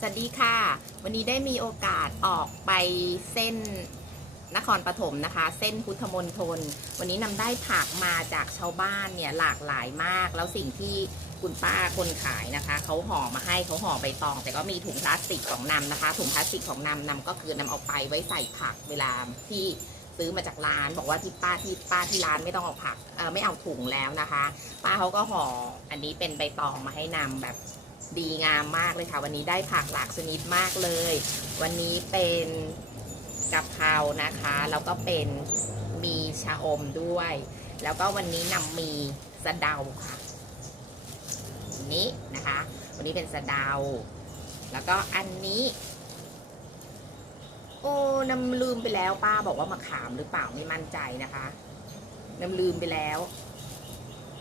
สวัสดีค่ะ วันนี้ได้มีโอกาสออกไปเส้นนครปฐมนะคะ เส้นพุทธมณฑลวันนี้นำได้ผักมาจากชาวบ้านเนี่ยหลากหลายมาก แล้วสิ่งที่คุณป้าคนขายนะคะเขาห่อมาให้เขาห่อใบตอง แต่ก็มีถุงพลาสติกของนำนะคะ ถุงพลาสติกของนำนำก็คือนำเอาไปไว้ใส่ผักเวลาที่ซื้อมาจากร้านบอกว่าที่ป้าที่ป้าที่ร้านไม่ต้องเอาผักไม่เอาถุงแล้วนะคะ ป้าเขาก็ห่ออันนี้เป็นใบตองมาให้นำแบบ ดีงามมากเลยค่ะ วันนี้ได้ผักหลากชนิดมากเลย วันนี้เป็นกะเพรานะคะแล้วก็เป็นมีชาอมด้วย แล้วก็วันนี้นำมีสะเดาค่ะ นี้นะคะ วันนี้เป็นสะเดา แล้วก็อันนี้ โอ้นำลืมไปแล้วป้าบอกว่ามะขามหรือเปล่าไม่มั่นใจนะคะนำลืมไปแล้ว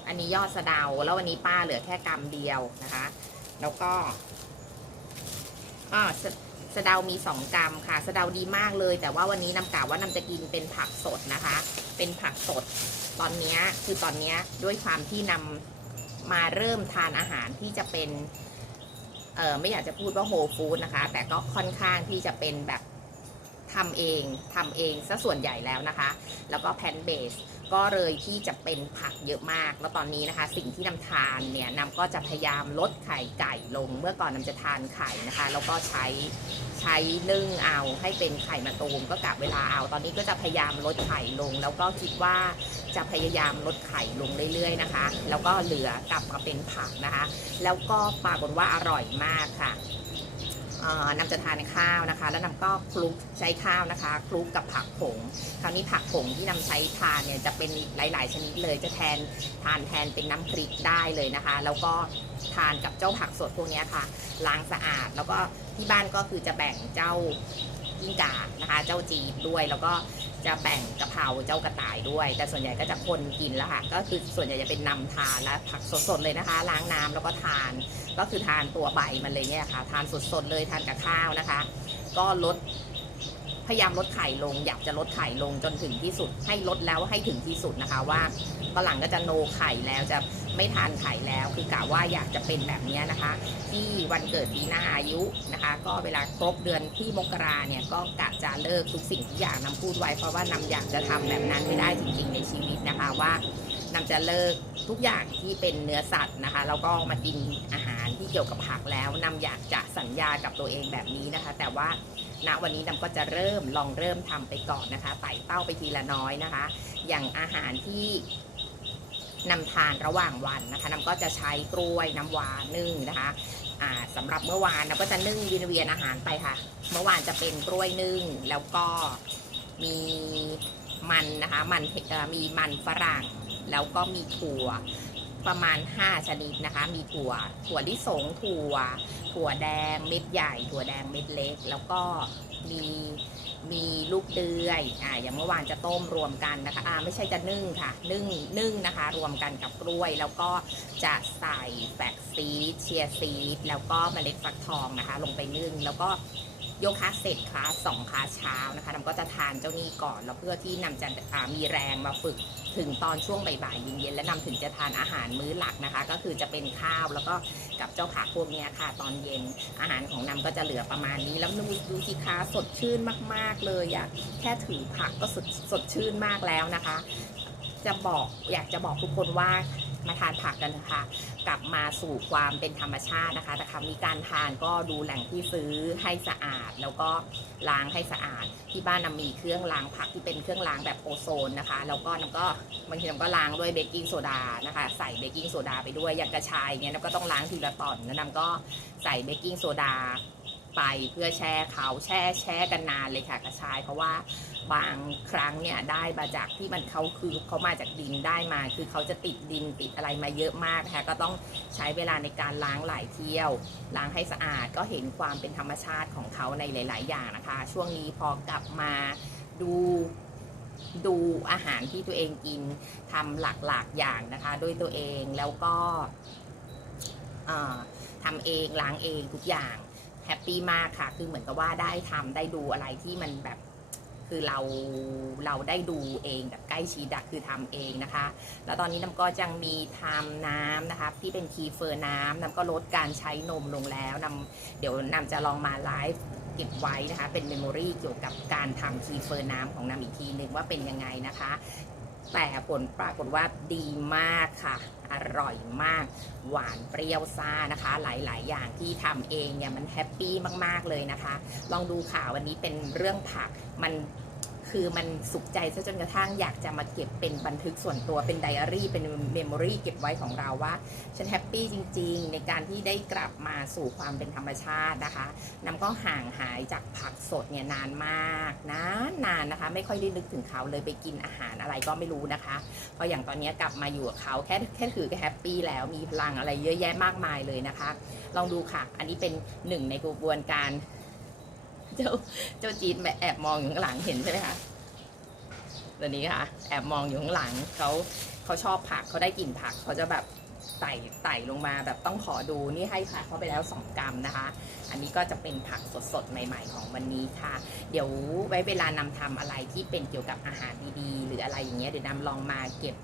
อันนี้ยอดสะเดาแล้ววันนี้ป้าเหลือแค่กำเดียวนะคะ แล้วก็อ่าสสะเดามีสองกรัมค่ะ สะเดาดีมากเลย แต่ว่าวันนี้นำกล่าวว่านำจะกินเป็นผักสดนะคะ เป็นผักสด ตอนนี้คือตอนนี้ด้วยความที่นำมาเริ่มทานอาหารที่จะเป็น เออไม่อยากจะพูดว่าโฮฟู้ดนะคะ แต่ก็ค่อนข้างที่จะเป็นแบบทำเองทำเองซะส่วนใหญ่แล้วนะคะ แล้วก็แพนเบส ก็เลยที่จะเป็นผักเยอะมาก แล้วตอนนี้นะคะ สิ่งที่นำทานเนี่ยนำก็จะพยายามลดไข่ไก่ลง เมื่อก่อนนำจะทานไข่นะคะ แล้วก็ใช้ใช้นึ่งเอาให้เป็นไข่มะตูมก็กะเวลาเอา ตอนนี้ก็จะพยายามลดไข่ลง แล้วก็คิดว่าจะพยายามลดไข่ลงเรื่อยๆนะคะ แล้วก็เหลือกลับมาเป็นผักนะคะ แล้วก็ปรากฏว่าอร่อยมากค่ะ นำจะทานข้าวนะคะ แล้วนำก็คลุกใช้ข้าวนะคะคลุกกับผักผง คราวนี้ผักผงที่นำใช้ทานเนี่ยจะเป็นหลาย ๆ ชนิดเลยจะแทนทานแทนเป็นน้ำพริกได้เลยนะคะ แล้วก็ทานกับเจ้าผักสดพวกนี้ค่ะล้างสะอาดแล้วก็ที่บ้านก็คือจะแบ่งเจ้ากิ้งก่านะคะ เจ้าจีบด้วยแล้วก็ จะแบ่งกะเพราเจ้ากระต่ายด้วย แต่ส่วนใหญ่ก็จะคนกินแล้วค่ะ ก็คือส่วนใหญ่จะเป็นนำทานและผักสดๆเลยนะคะ ล้างน้ำแล้วก็ทาน ก็คือทานตัวใบมันเลยเนี่ยค่ะ ทานสดๆเลยทานกับข้าวนะคะ ก็ลด พยายามลดไข่ลง อยากจะลดไข่ลงจนถึงที่สุด ให้ลดแล้วให้ถึงที่สุดนะคะว่าตอนหลังก็จะโนไข่แล้วจะไม่ทานไข่แล้ว คือกะว่าอยากจะเป็นแบบนี้นะคะ ที่วันเกิดปีหน้าอายุนะคะ ก็เวลาครบเดือนที่มกราเนี่ยก็กะจะเลิกทุกสิ่งทุกอย่างนำพูดไว้เพราะว่านำอยากจะทำแบบนั้นไม่ได้จริงๆในชีวิตนะคะว่านำจะเลิกทุกอย่างที่เป็นเนื้อสัตว์นะคะแล้วก็มากินอาหารที่เกี่ยวกับผักแล้วนำอยากจะสัญญากับตัวเองแบบนี้นะคะ แต่ว่า ณวันนี้นำก็จะเริ่มลองเริ่มทำไปก่อนนะคะไต่เต้าไปทีละน้อยนะคะ อย่างอาหารที่นำทานระหว่างวันนะคะน้ำก็จะใช้กล้วยน้ำวานึ่งนะคะสำหรับเมื่อวานนำก็จะนึ่งวียนเวียนอาหารไปค่ะ เมื่อวานจะเป็นกล้วยนึ่งแล้วก็มีมันนะคะมันมีมันฝรั่ง แล้วก็มีถั่ว ประมาณ 5 ชนิดนะคะ มีถั่ว ถั่วลิสง ถั่ว ถั่วแดงเม็ดใหญ่ ถั่วแดงเม็ดเล็ก แล้วก็มีมีลูกเดือย อ่า อย่างเมื่อวานจะต้มรวมกันนะคะ อ่า ไม่ใช่จะนึ่งค่ะ นึ่ง นึ่งนะคะ รวมกันกับกล้วย แล้วก็จะใส่แฟกซีดเชียร์ซีด แล้วก็เมล็ดฟักทองนะคะ ลงไปนึ่ง แล้วก็ โยคะเสร็จคลาสสองคลาสเช้านะคะน้ำก็จะทานเจ้านี้ก่อนแล้วเพื่อที่นำจะมีแรงมาฝึกถึงตอนช่วงบ่ายๆเย็นๆและนำถึงจะทานอาหารมื้อหลักนะคะ ก็คือจะเป็นข้าวแล้วก็กับเจ้าผักพวกเนี้ยค่ะ ตอนเย็นอาหารของนำก็จะเหลือประมาณนี้ แล้วดูดูสิคะสดชื่นมาก ๆเลยอะแค่ถือผักก็สดสดชื่นมากแล้วนะคะ จะบอกอยากจะบอกทุกคนว่า มาทานผักกันนะคะกลับมาสู่ความเป็นธรรมชาตินะคะ แต่คำนี้การทานก็ดูแหล่งที่ซื้อให้สะอาด แล้วก็ล้างให้สะอาด ที่บ้านนำมีเครื่องล้างผักที่เป็นเครื่องล้างแบบโอโซนนะคะ แล้วก็นำก็บางทีนำก็ล้างด้วยเบกกิ้งโซดานะคะ ใส่เบกกิ้งโซดาไปด้วยอย่างกระชายเงี้ยนำก็ต้องล้างทีละตอนแล้วนำก็ใส่เบกกิ้งโซดา ไปเพื่อแช่เขาแช่แช่กันนานเลยค่ะกระชาย เพราะว่าบางครั้งเนี่ยได้มาจากที่มันเขาคือเขามาจากดินได้มา คือเขาจะติดดินติดอะไรมาเยอะมากนะคะก็ต้องใช้เวลาในการล้างหลายเที่ยวล้างให้สะอาดก็เห็นความเป็นธรรมชาติของเขาในหลาย ๆ อย่างนะคะ ช่วงนี้พอกลับมาดูดูอาหารที่ตัวเองกินทำหลากๆอย่างนะคะ ด้วยตัวเองแล้วก็ทำเองล้างเองทุกอย่าง แฮปปี้มากค่ะ คือเหมือนกับว่าได้ทำได้ดูอะไรที่มันแบบคือเราเราได้ดูเองแบบใกล้ชิดอะคือทำเองนะคะ แล้วตอนนี้น้ำก็ยังมีทำน้ำนะคะที่เป็นคีเฟอร์น้ำน้ำก็ลดการใช้นมลงแล้วนำเดี๋ยวนำจะลองมาไลฟ์เก็บไว้นะคะ เป็นเมมโมรีเกี่ยวกับการทำคีเฟอร์น้ำของน้ำอีกทีหนึ่งว่าเป็นยังไงนะคะ แต่ผลปรากฏว่าดีมากค่ะ อร่อยมาก หวานเปรี้ยวซ่านะคะ หลาย ๆ อย่างที่ทำเองเนี่ยมันแฮปปี้มาก ๆ เลยนะคะ ลองดูข่าววันนี้เป็นเรื่องผักมัน คือมันสุขใจซะจนกระทั่งอยากจะมาเก็บเป็นบันทึกส่วนตัวเป็นไดอารี่เป็นเมมโมรีเก็บไว้ของเราว่า ฉันแฮปปี้จริง ๆ ในการที่ได้กลับมาสู่ความเป็นธรรมชาตินะคะน้ำก็ห่างหายจากผักสดเนี่ยนานมากนานนานนะคะ ไม่ค่อยได้นึกถึงเขาเลยไปกินอาหารอะไรก็ไม่รู้นะคะเพราะอย่างตอนนี้กลับมาอยู่กับเขาแค่แค่ถือก็แฮปปี้แล้วมีพลังอะไรเยอะแยะมากมายเลยนะคะ ลองดูค่ะ อันนี้เป็นหนึ่งในกระบวนการ เจ้าเจ้าจีนแอบมองอยู่ข้างหลังเห็นใช่ไหมคะตัวนี้ค่ะ แอบมองอยู่ข้างหลังเขาเขาชอบผักเขาได้กลิ่นผักเขาจะแบบไต่ไต่ลงมาแบบต้องขอดูนี่ให้ผักเขาไปแล้ว 2 กรัมนะคะ อันนี้ก็จะเป็นผักสดๆ ใหม่ๆ ของวันนี้ค่ะ เดี๋ยวไว้เวลานำทำอะไรที่เป็นเกี่ยวกับอาหารดีๆ หรืออะไรอย่างเงี้ยเดี๋ยวนำลองมาเก็บ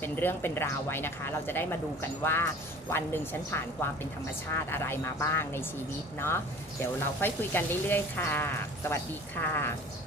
เป็นเรื่องเป็นราวไว้นะคะ เราจะได้มาดูกันว่าวันหนึ่งฉันผ่านความเป็นธรรมชาติอะไรมาบ้างในชีวิตเนาะเดี๋ยวเราค่อยคุยกันเรื่อยๆค่ะ สวัสดีค่ะ